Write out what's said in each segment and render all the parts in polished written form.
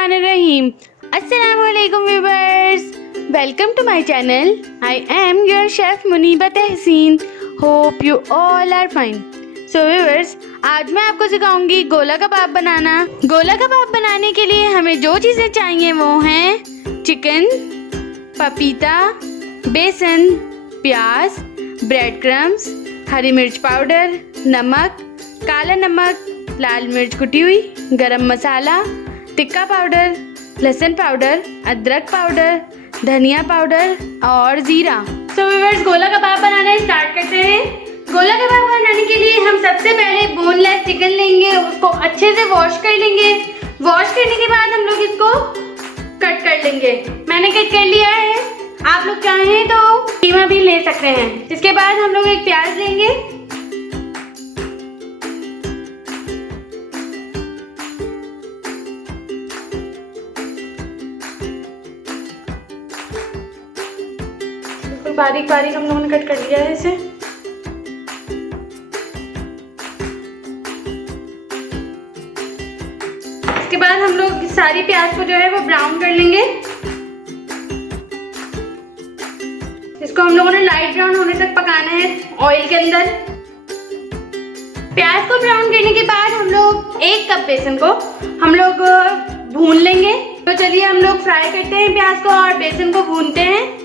बिस्मिल्लाहिर्रहमानिर्रहीम। अस्सलामुअलैकुम viewers, welcome to my channel. I am your chef Muniba Tahseen. Hope you all are fine. So viewers, आज मैं आपको सिखाऊंगी गोला कबाब बनाना। गोला कबाब बनाने के लिए हमें जो चीज़ें चाहिए वो हैं चिकन, पपीता, बेसन, प्याज, ब्रेड क्रम्स, हरी मिर्च पाउडर, नमक, काला नमक, लाल मिर्च कुटी हुई, गरम मसाला, टिक्का पाउडर, लहसुन पाउडर, अदरक पाउडर, धनिया पाउडर और ज़ीरा। सो व्यूअर्स, गोला कबाब बनाना स्टार्ट करते हैं। गोला कबाब बनाने के लिए हम सबसे पहले बोनलेस चिकन लेंगे, उसको अच्छे से वॉश कर लेंगे। वॉश करने के बाद हम लोग इसको कट कर लेंगे। मैंने कट कर लिया है, आप लोग चाहें तो कीमा भी ले सकते हैं। इसके बाद हम लोग एक प्याज लेंगे, बारीक बारीक हम लोगों ने कट कर लिया है इसे। इसके बाद हम लोग सारी प्याज को जो है वो ब्राउन कर लेंगे। इसको हम लोगों ने लाइट ब्राउन होने तक पकाना है ऑयल के अंदर। प्याज को ब्राउन करने के बाद हम लोग 1 कप बेसन को हम लोग भून लेंगे। तो चलिए हम लोग फ्राई करते हैं प्याज को और बेसन को भूनते हैं।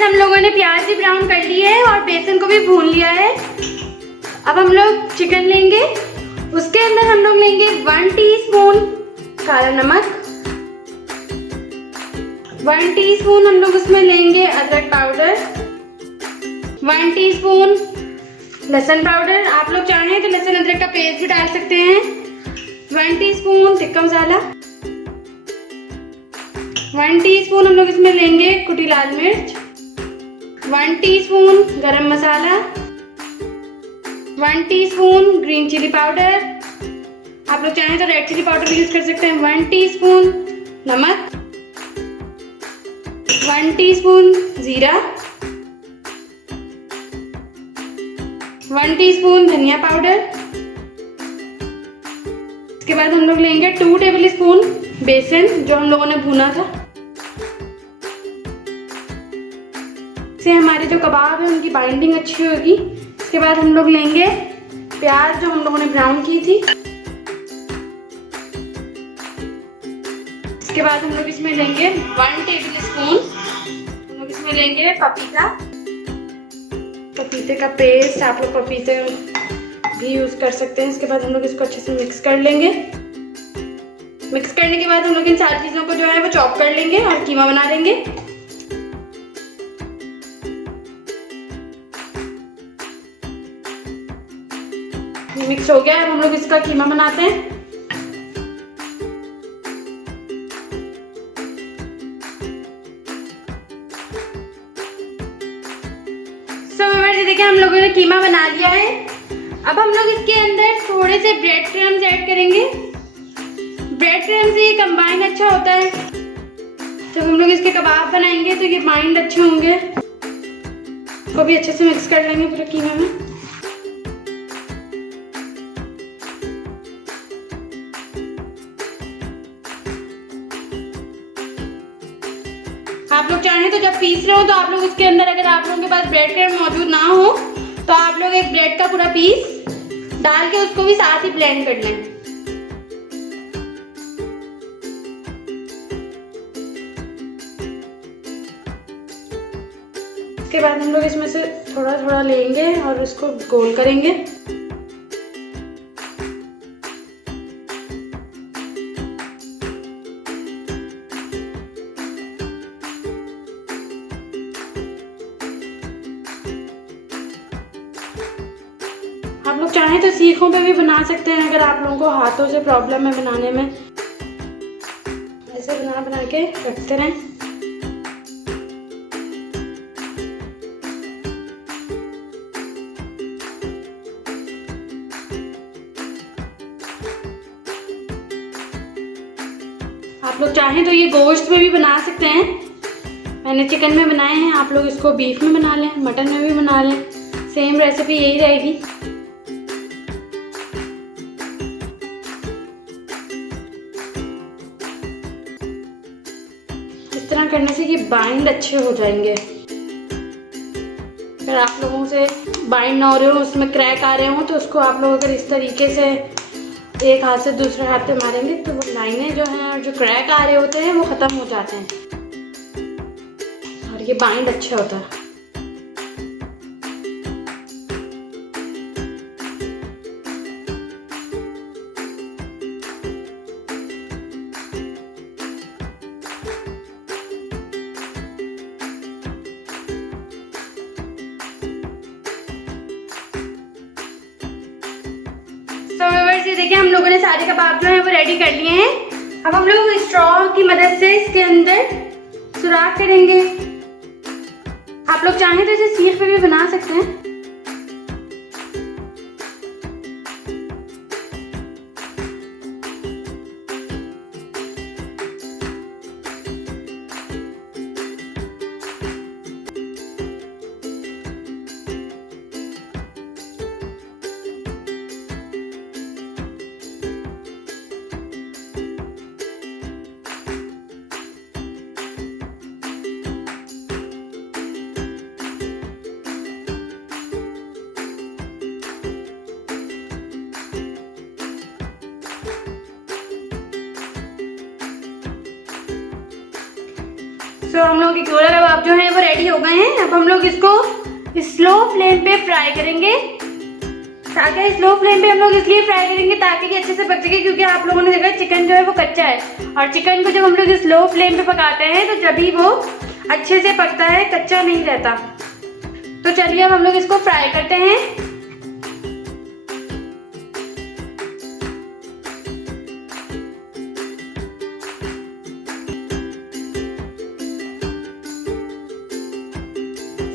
हम लोगों ने प्याज भी ब्राउन कर ली है और बेसन को भी भून लिया है। अब हम लोग चिकन लेंगे, उसके अंदर हम लोग लेंगे 1 टीस्पून काला नमक, 1 टीस्पून हम लोग उसमें लेंगे अदरक पाउडर, 1 टीस्पून लहसुन पाउडर। आप लोग चाहें तो लहसुन अदरक का पेस्ट भी डाल सकते हैं। 1 टीस्पून टिक्का मसाला, 1 टीस्पून हम लोग इसमें लेंगे कुटी लाल मिर्च, 1 टीस्पून गरम मसाला, 1 टीस्पून ग्रीन चिली पाउडर। आप लोग चाहें तो रेड चिली पाउडर भी यूज कर सकते हैं। 1 टीस्पून नमक, 1 टीस्पून जीरा, 1 टीस्पून धनिया पाउडर। इसके बाद हम लोग लेंगे 2 टेबल स्पून बेसन जो हम लोगों ने भुना था। से हमारे जो कबाब है उनकी बाइंडिंग अच्छी होगी। इसके बाद हम लोग लेंगे प्याज जो हम लोगों ने ब्राउन की थी। इसके बाद हम लोग इसमें लेंगे 1 टेबल स्पून हम लोग इसमें लेंगे पपीते का पेस्ट। आप लोग पपीते भी यूज कर सकते हैं। इसके बाद हम लोग इसको अच्छे से मिक्स कर लेंगे। मिक्स करने के बाद हम लोग इन सारी चीज़ों को जो है वो चॉप कर लेंगे और कीमा बना लेंगे। मिक्स हो गया, अब हम लोग इसका कीमा बनाते हैं। देखिए हम लोगों ने कीमा बना लिया है। अब हम लोग इसके अंदर थोड़े से ब्रेड क्रम्स ऐड करेंगे। ब्रेड क्रम्स से ये कंबाइन अच्छा होता है। जब हम लोग इसके कबाब बनाएंगे तो ये बाइंड अच्छे होंगे। इसको भी अच्छे से मिक्स कर लेंगे पूरे कीमा में। आप लोग चाहें तो जब पीस रहे हो तो आप लोग उसके अंदर, अगर आप लोगों के पास ब्रेड क्रम्ब मौजूद ना हो तो आप लोग एक ब्रेड का पूरा पीस डाल के उसको भी साथ ही ब्लेंड कर लें। इसके बाद हम लोग इसमें से थोड़ा थोड़ा लेंगे और उसको गोल करेंगे। आप लोग चाहें तो सीखों पे भी बना सकते हैं अगर आप लोगों को हाथों से प्रॉब्लम है बनाने में। ऐसे बना बना के रखते रहें। आप लोग चाहें तो ये गोश्त में भी बना सकते हैं। मैंने चिकन में बनाए हैं, आप लोग इसको बीफ में बना लें, मटन में भी बना लें, सेम रेसिपी यही रहेगी। इस तरह करने से ये बाइंड अच्छे हो जाएंगे। अगर आप लोगों से बाइंड ना हो रहे हो, उसमें क्रैक आ रहे हो, तो उसको आप लोग अगर इस तरीके से एक हाथ से दूसरे हाथ से मारेंगे तो वो लाइनें जो हैं और जो क्रैक आ रहे होते हैं वो ख़त्म हो जाते हैं और ये बाइंड अच्छा होता है। तो व्यूअर्स ये देखिए, हम लोगों ने सारे कबाब जो हैं वो रेडी कर लिए हैं। अब हम लोग स्ट्रॉ की मदद से इसके अंदर सुराख करेंगे। आप लोग चाहें तो इसे सीख पे भी बना सकते हैं। तो हम लोग के गोला कबाब जो हैं वो रेडी हो गए हैं। अब हम लोग इसको स्लो फ्लेम पे फ्राई करेंगे। ताकि स्लो फ्लेम पे हम लोग इसलिए फ्राई करेंगे ताकि ये अच्छे से पक सके, क्योंकि आप लोगों ने देखा चिकन जो है वो कच्चा है और चिकन को जब हम लोग स्लो फ्लेम पे पकाते हैं तो जब भी वो अच्छे से पकता है, कच्चा नहीं रहता। तो चलिए अब हम लोग इसको फ्राई करते हैं।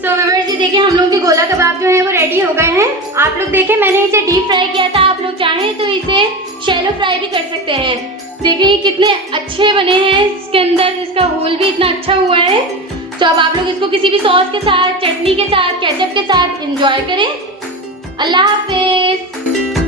तो व्यूअर्स ये देखिए, हम लोग के गोला कबाब जो हैं वो रेडी हो गए हैं। आप लोग देखें, मैंने इसे डीप फ्राई किया था। आप लोग चाहें तो इसे शैलो फ्राई भी कर सकते हैं। देखिए कितने अच्छे बने हैं, इसके अंदर इसका होल भी इतना अच्छा हुआ है। तो अब आप लोग इसको किसी भी सॉस के साथ, चटनी के साथ, केचप के साथ एंजॉय करें। अल्लाह हाफिज।